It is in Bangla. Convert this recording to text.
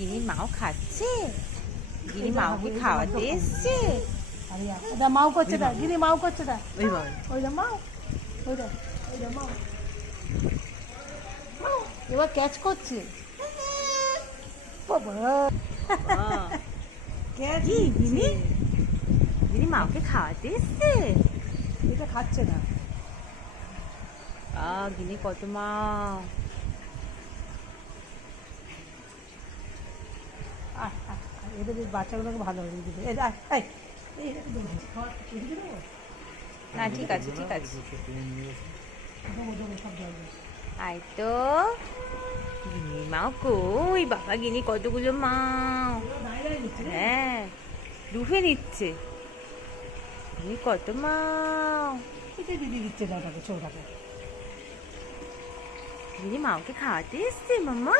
গিনির মাও খাচ্ছে। গিনি মাওকে খাওয়াতে এসছে। ওটা মাও করছে না, গিনি মাও করছে না। ওই বাবা, ওইটা মাও, ওইটা ওইটা মাও। এবার ক্যাচ করছে। বাবা, ক্যাচ কি গিনি? নিচ্ছে। গিনি মাওকে খাওয়াতে এসছে। এটা খাচ্ছে না। গিনি কত মাও। এদের বাচ্চাগুলোকে ভালো হয়ে দিবে। না ঠিক আছে ঠিক আছে। আই তো গিনি মাও কই বাবা, গিনি কতগুলো মাও। হ্যাঁ, ডুবে নিচ্ছে। গিনি কত মাও। দিদি দিচ্ছে না ওটাকে, ছোটাকে। গিনি মাওকে খাওয়াতে এসছে মাম্মা।